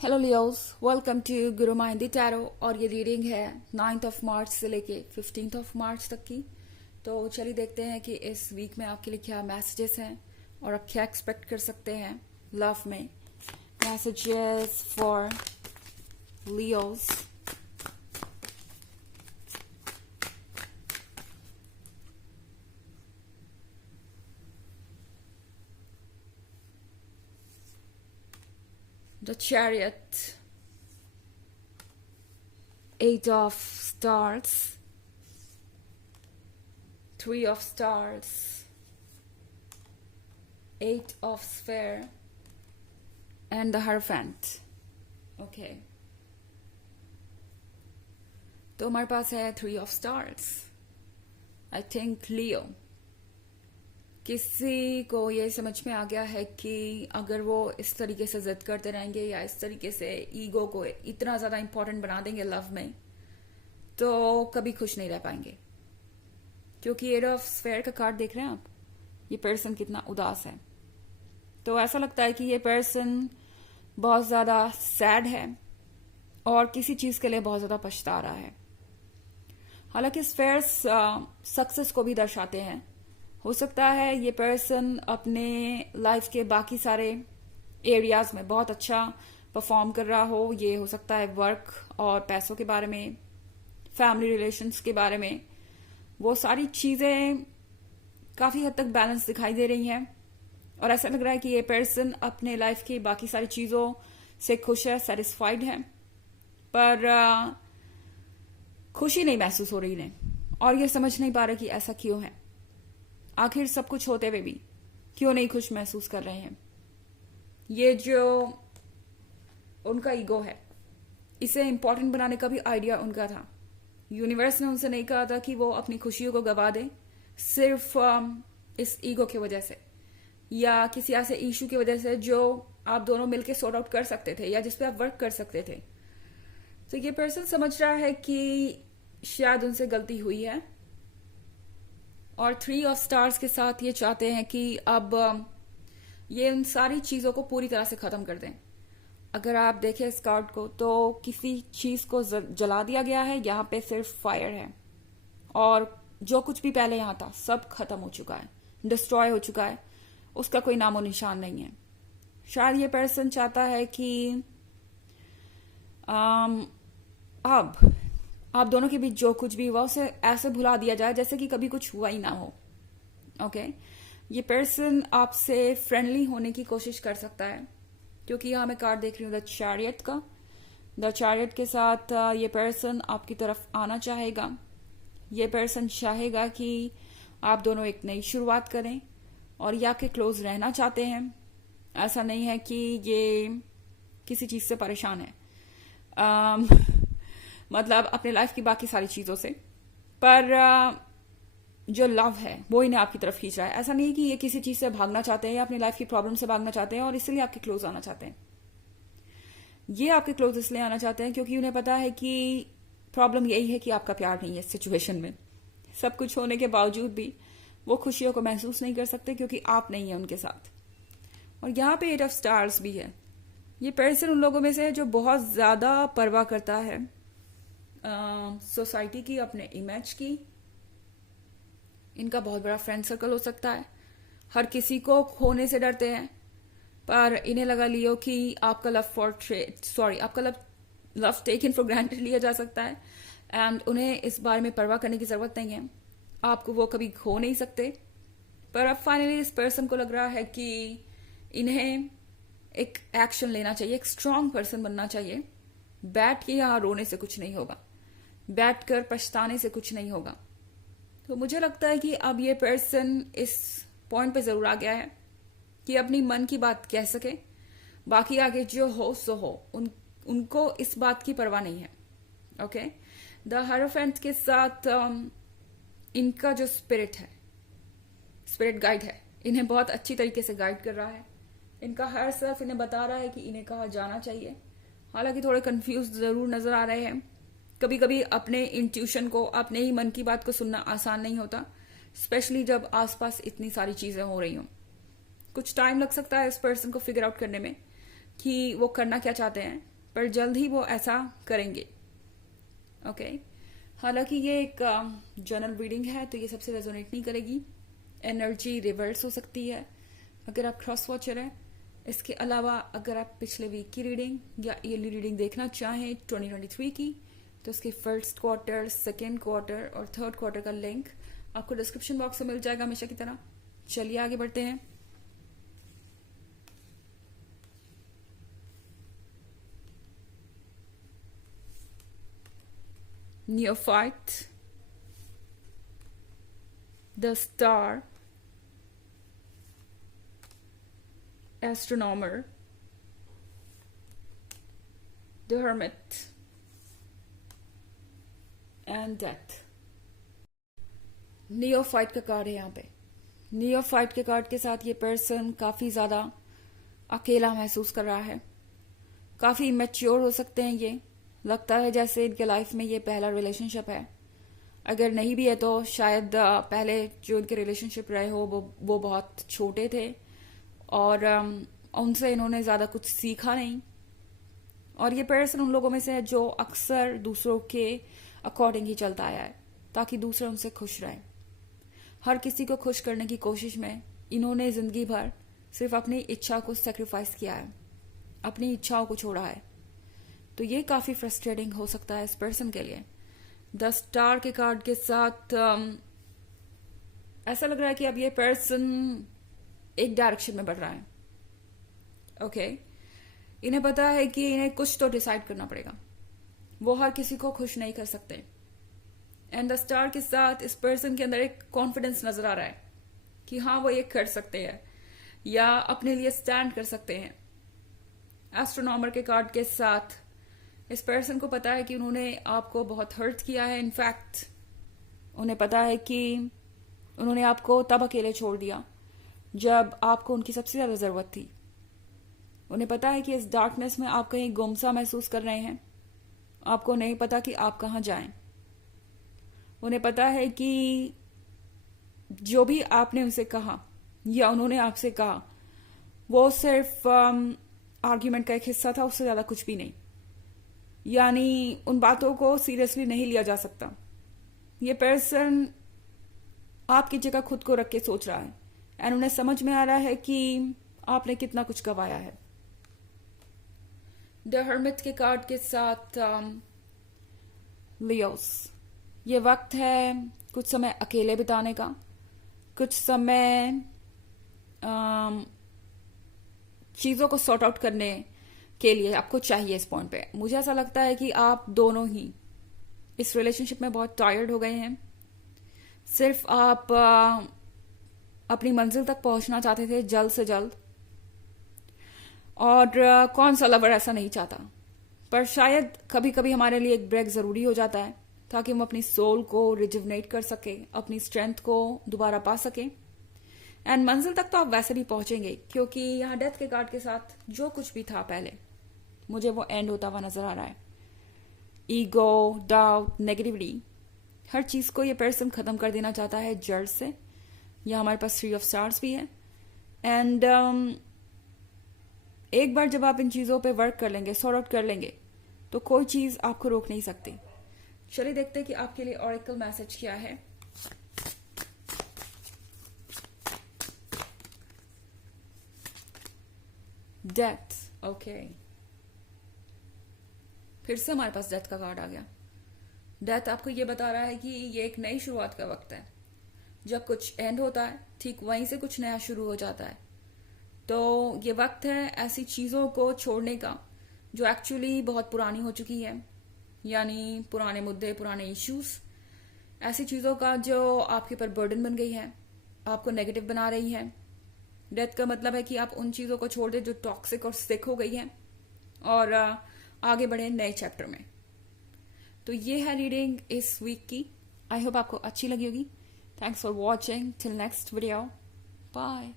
Hello Leos, welcome to Guru माहिंदी tarot. और ये reading है 9th ऑफ मार्च से लेके 15th ऑफ मार्च तक की। तो चलिए देखते हैं कि इस वीक में आपके लिए क्या मैसेजेस हैं और आप क्या एक्सपेक्ट कर सकते हैं लव में। Messages for Leos. The chariot, 8 of stars, 3 of stars, 8 of sphere and the Hierophant. Okay. तो हमारे पास है 3 of stars. I think Leo. किसी को ये समझ में आ गया है कि अगर वो इस तरीके से जिद करते रहेंगे या इस तरीके से ईगो को इतना ज़्यादा इम्पोर्टेंट बना देंगे लव में, तो कभी खुश नहीं रह पाएंगे। क्योंकि एट ऑफ स्फेयर का कार्ड देख रहे हैं आप, ये पर्सन कितना उदास है। तो ऐसा लगता है कि ये पर्सन बहुत ज़्यादा सैड है और किसी चीज़ के लिए बहुत ज़्यादा पछता रहा है। हालांकि स्फेयर्स सक्सेस को भी दर्शाते हैं। हो सकता है ये पर्सन अपने लाइफ के बाकी सारे एरियाज में बहुत अच्छा परफॉर्म कर रहा हो। ये हो सकता है वर्क और पैसों के बारे में, फैमिली रिलेशंस के बारे में। वो सारी चीज़ें काफ़ी हद तक बैलेंस दिखाई दे रही हैं और ऐसा लग रहा है कि ये पर्सन अपने लाइफ की बाकी सारी चीज़ों से खुश है, सेटिस्फाइड है, पर खुशी नहीं महसूस हो रही इन्हें और ये समझ नहीं पा रहे कि ऐसा क्यों है। आखिर सब कुछ होते हुए भी क्यों नहीं खुश महसूस कर रहे हैं। ये जो उनका ईगो है, इसे इंपॉर्टेंट बनाने का भी आइडिया उनका था। यूनिवर्स ने उनसे नहीं कहा था कि वो अपनी खुशियों को गवा दें सिर्फ इस ईगो की वजह से या किसी ऐसे इशू की वजह से जो आप दोनों मिलकर सॉर्ट आउट कर सकते थे या जिसपे आप वर्क कर सकते थे। तो ये पर्सन समझ रहा है कि शायद उनसे गलती हुई है और 3 ऑफ स्टार्स के साथ ये चाहते हैं कि अब ये उन सारी चीज़ों को पूरी तरह से ख़त्म कर दें। अगर आप देखें इस कार्ड को तो किसी चीज़ को जला दिया गया है, यहाँ पे सिर्फ फायर है और जो कुछ भी पहले यहाँ था सब खत्म हो चुका है, डिस्ट्रॉय हो चुका है, उसका कोई नामो निशान नहीं है। शायद ये पर्सन चाहता है कि अब आप दोनों के बीच जो कुछ भी हुआ उसे ऐसे भुला दिया जाए जैसे कि कभी कुछ हुआ ही ना हो। ओके, ये पर्सन आपसे फ्रेंडली होने की कोशिश कर सकता है क्योंकि यहाँ मैं कार्ड देख रही हूँ द चैरियट का। द चैरियट के साथ ये पर्सन आपकी तरफ आना चाहेगा। ये पर्सन चाहेगा कि आप दोनों एक नई शुरुआत करें और ये आपके क्लोज रहना चाहते हैं। ऐसा नहीं है कि ये किसी चीज़ से परेशान है, मतलब अपने लाइफ की बाकी सारी चीज़ों से, पर जो लव है वो इन्हें आपकी तरफ खींच रहा है। ऐसा नहीं कि ये किसी चीज़ से भागना चाहते हैं या अपनी लाइफ की प्रॉब्लम से भागना चाहते हैं और इसलिए आपके क्लोज आना चाहते हैं। ये आपके क्लोज इसलिए आना चाहते हैं क्योंकि उन्हें पता है कि प्रॉब्लम यही है कि आपका प्यार नहीं है इस सिचुएशन में। सब कुछ होने के बावजूद भी वो खुशियों को महसूस नहीं कर सकते क्योंकि आप नहीं है उनके साथ। और यहाँ पे 8 ऑफ स्टार्स भी है। ये पर्सन उन लोगों में से है जो बहुत ज़्यादा परवाह करता है सोसाइटी की, अपने इमेज की। इनका बहुत बड़ा फ्रेंड सर्कल हो सकता है। हर किसी को खोने से डरते हैं, पर इन्हें लगा लियो कि आपका आपका लव टेकन फॉर ग्रांटेड लिया जा सकता है एंड उन्हें इस बारे में परवाह करने की जरूरत नहीं है। आपको वो कभी खो नहीं सकते। पर अब फाइनली इस पर्सन को लग रहा है कि इन्हें एक एक्शन लेना चाहिए, एक स्ट्रांग पर्सन बनना चाहिए। बैठ के यहाँ रोने से कुछ नहीं होगा, बैठकर पछताने से कुछ नहीं होगा। तो मुझे लगता है कि अब ये पर्सन इस पॉइंट पे जरूर आ गया है कि अपनी मन की बात कह सके। बाकी आगे जो हो सो हो, उनको इस बात की परवाह नहीं है। ओके, द हायरोफेंट के साथ इनका जो स्पिरिट गाइड है, इन्हें बहुत अच्छी तरीके से गाइड कर रहा है। इनका हर सेल्फ इन्हें बता रहा है कि इन्हें कहाँ जाना चाहिए। हालांकि थोड़े कंफ्यूज जरूर नजर आ रहे हैं। कभी कभी अपने इंट्यूशन को, अपने ही मन की बात को सुनना आसान नहीं होता, स्पेशली जब आसपास इतनी सारी चीजें हो रही हों। कुछ टाइम लग सकता है इस पर्सन को फिगर आउट करने में, कि वो करना क्या चाहते हैं, पर जल्द ही वो ऐसा करेंगे। ओके, हालांकि ये एक जनरल रीडिंग है तो ये सबसे रेजोनेट नहीं करेगी। एनर्जी रिवर्स हो सकती है अगर आप क्रॉस वॉचर हैं। इसके अलावा अगर आप पिछले वीक की रीडिंग या ईयरली रीडिंग देखना चाहें 2023 की, तो उसके फर्स्ट क्वार्टर, सेकेंड क्वार्टर और थर्ड क्वार्टर का लिंक आपको डिस्क्रिप्शन बॉक्स में मिल जाएगा हमेशा की तरह। चलिए आगे बढ़ते हैं। Neophyte, the star, astronomer, the hermit, and death. Neophyte का कार्ड है यहाँ पे। नियोफाइट के कार्ड के साथ ये पर्सन काफी ज्यादा अकेला महसूस कर रहा है, काफी मैच्योर हो सकते हैं। ये लगता है जैसे इनके लाइफ में ये पहला रिलेशनशिप है। अगर नहीं भी है तो शायद पहले जो इनके रिलेशनशिप रहे हो वो बहुत छोटे थे और उनसे इन्होंने ज्यादा कुछ सीखा नहीं। और ये पर्सन उन लोगों में से है जो अक्सर दूसरों के अकॉर्डिंग ही चलता आया है ताकि दूसरे उनसे खुश रहें। हर किसी को खुश करने की कोशिश में इन्होंने जिंदगी भर सिर्फ अपनी इच्छा को सेक्रीफाइस किया है, अपनी इच्छाओं को छोड़ा है। तो ये काफी फ्रस्ट्रेटिंग हो सकता है इस पर्सन के लिए। द स्टार के कार्ड के साथ ऐसा लग रहा है कि अब ये पर्सन एक डायरेक्शन में बढ़ रहा है। ओके, इन्हें पता है कि इन्हें कुछ तो डिसाइड करना पड़ेगा। वो हर किसी को खुश नहीं कर सकते। एंड द स्टार के साथ इस पर्सन के अंदर एक कॉन्फिडेंस नजर आ रहा है कि हाँ वो ये कर सकते हैं या अपने लिए स्टैंड कर सकते हैं। एस्ट्रोनॉमर के कार्ड के साथ इस पर्सन को पता है कि उन्होंने आपको बहुत हर्ट किया है। इनफैक्ट उन्हें पता है कि उन्होंने आपको तब अकेले छोड़ दिया जब आपको उनकी सबसे ज्यादा जरूरत थी। उन्हें पता है कि इस डार्कनेस में आप कहीं गुमसा महसूस कर रहे हैं, आपको नहीं पता कि आप कहाँ जाएं। उन्हें पता है कि जो भी आपने उनसे कहा या उन्होंने आपसे कहा वो सिर्फ आर्ग्यूमेंट का एक हिस्सा था, उससे ज्यादा कुछ भी नहीं। यानी उन बातों को सीरियसली नहीं लिया जा सकता। ये पर्सन आपकी जगह खुद को रख के सोच रहा है एंड उन्हें समझ में आ रहा है कि आपने कितना कुछ गवाया है। द हर्मिट के कार्ड के साथ लियोस, ये वक्त है कुछ समय अकेले बिताने का, कुछ समय चीजों को सॉर्ट आउट करने के लिए आपको चाहिए। इस पॉइंट पे मुझे ऐसा लगता है कि आप दोनों ही इस रिलेशनशिप में बहुत टायर्ड हो गए हैं। सिर्फ आप अपनी मंजिल तक पहुंचना चाहते थे जल्द से जल्द, और कौन सा लवर ऐसा नहीं चाहता। पर शायद कभी कभी हमारे लिए एक ब्रेक जरूरी हो जाता है ताकि हम अपनी सोल को रिजुवनेट कर सके, अपनी स्ट्रेंथ को दोबारा पा सके। एंड मंजिल तक तो आप वैसे भी पहुंचेंगे क्योंकि यहाँ डेथ के कार्ड के साथ जो कुछ भी था पहले, मुझे वो एंड होता हुआ नजर आ रहा है। ईगो, डाउट, नेगेटिविटी, हर चीज को ये पर्सन खत्म कर देना चाहता है जड़ से। या हमारे पास 3 ऑफ स्टार्स भी है। एंड एक बार जब आप इन चीजों पे वर्क कर लेंगे, सॉर्ट आउट कर लेंगे, तो कोई चीज आपको रोक नहीं सकती। चलिए देखते हैं कि आपके लिए ऑरेकल मैसेज क्या है। डेथ, ओके, फिर से हमारे पास डेथ का कार्ड आ गया। डेथ आपको ये बता रहा है कि ये एक नई शुरुआत का वक्त है। जब कुछ एंड होता है ठीक वहीं से कुछ नया शुरू हो जाता है। तो ये वक्त है ऐसी चीजों को छोड़ने का जो एक्चुअली बहुत पुरानी हो चुकी है, यानी पुराने मुद्दे, पुराने इश्यूज, ऐसी चीजों का जो आपके ऊपर बर्डन बन गई है, आपको नेगेटिव बना रही है। डेथ का मतलब है कि आप उन चीजों को छोड़ दे जो टॉक्सिक और सिक हो गई है और आगे बढ़े नए चैप्टर में। तो ये है रीडिंग इस वीक की। आई होप आपको अच्छी लगी होगी। Thanks for watching. Till next video, bye.